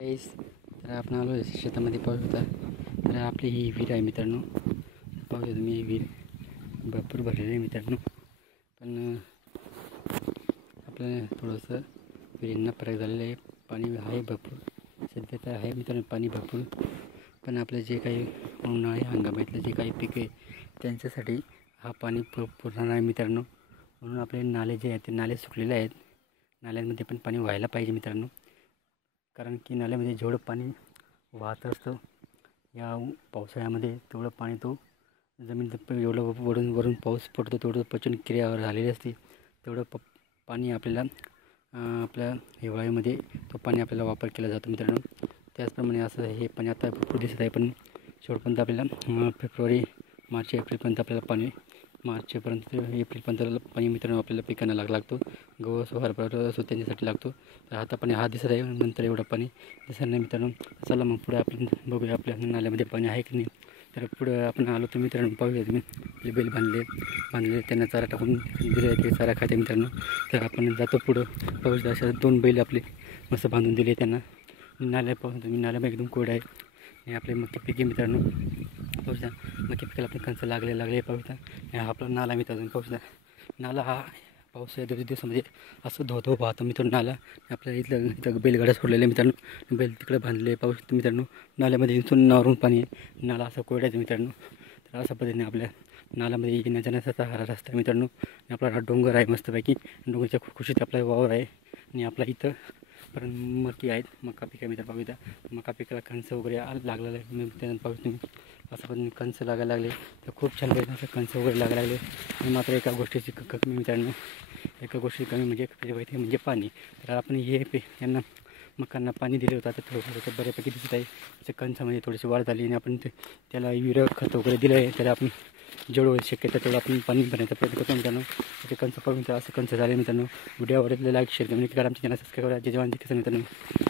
गाईस, तर आपण आलो शेतामध्ये पाहू शकता. तर आपली ही विहीर आहे मित्रांनो. पाहू शकता तुम्ही, ही विहीर भरपूर भरलेली आहे मित्रांनो. पण आपल्याला थोडंसं विहिरींना फरक झालेलं आहे. पाणी आहे भरपूर, सध्या तर आहे मित्रांनो पाणी भरपूर. पण आपले जे काही उन्हाळी हंगामातले जे काही पिके त्यांच्यासाठी हा पाणी पुरणार नाही मित्रांनो. म्हणून आपले नाले जे आहेत ते नाले सुकलेले आहेत. नाल्यांमध्ये पण पाणी व्हायला पाहिजे मित्रांनो. कारण की नाल्यामध्ये जेवढं पाणी वाहत असतं या पावसाळ्यामध्ये तेवढं पाणी तो जमीन एवढं वरून पाऊस पडतो तेवढं पचन क्रियावर झालेली असते. तेवढं पाणी आपल्याला आपल्या हिवाळ्यामध्ये तो पाणी आपल्याला वापर केला जातो मित्रांनो. त्याचप्रमाणे असं हे पाणी आता भरपूर दिसत आहे, पण शेवटपर्यंत आपल्याला फेब्रुवारी मार्च एप्रिलपर्यंत आपल्याला पाणी एप्रिलपर्यंत पाणी मित्रांनो आपल्याला पिकांना लागतो. गहू हरभरा असो त्यांच्यासाठी लागतो. तर आता पाणी हा दिसत आहे, नंतर एवढं पाणी दिसत नाही मित्रांनो. चला मग पुढे आपण बघूया आपल्या नाल्यामध्ये पाणी आहे की नाही. तर पुढं आपण आलो तर मित्रांनो पाहूया तुम्ही, बैल बांधले त्यांना चारा टाकून दिले, ते चारा खाते मित्रांनो. तर आपण जातो पुढं. पाहू अशा 2 बैल आपले मस्त बांधून दिले त्यांना. नाल्या पाहून तुम्ही, नाल्यामध्ये एकदम कोरडं आहे. हे आपले मक्की पिके मित्रांनो. पाहू शकता मक्की पिकाला आपले कंच लागले पाहू शकता. हा आपला नाला मित्रांनो. पाहू शकता नाला हा पावसाळ्याच्या दिवसामध्ये असं धो वाहतो मित्रांनो नाला. आपल्या इथं बैलगाड्या सोडलेल्या मित्रांनो, बैल तिकडे बांधले पाहू शकतो मित्रांनो. नाल्यामध्ये नावरून पाणी आहे, नाला असं कोरड्याचं मित्रांनो. तर अशा पद्धतीने आपल्या नाल्यामध्ये येण्या जाण्याचा हा रस्ता आहे मित्रांनो. आणि आपला हा डोंगर आहे मस्तपैकी. डोंगरच्या खुशीत आपला वावर आहे. आणि आपला इथं पण मकी आहेत, मका पिका मित्र पाहू द्या. मका पिकाला कंच वगैरे लागलेलं आहे त्यानंतर पाहू तुम्ही. असं पण कंच लागायला लागले तर खूप छान असं कंच वगैरे लागायला लागले. आणि मात्र एका गोष्टीची कमी मित्रांनो, एका गोष्टी कमी म्हणजे पाणी. तर आपण हे यांना मकांना पाणी दिले होतं, आता थोडं बऱ्यापैकी दिसत आहे. त्याच्या कंचामध्ये थोडीशी वाढ झाली आणि आपण त्याला युरिया खत वगैरे दिलं आहे. त्याला आपण जेवढं शक्यता तेवढं आपण पाणी भरण्याचा प्रयत्न करतो मित्रांनो. ते कंच पाहून असं कंच झाले मित्रांनो. व्हिडिओ आवडले लाईक शेअर कमेंट करा, आमच्या चॅनल सबस्क्राईब करा. जय जवान जय किसान मित्रांनो.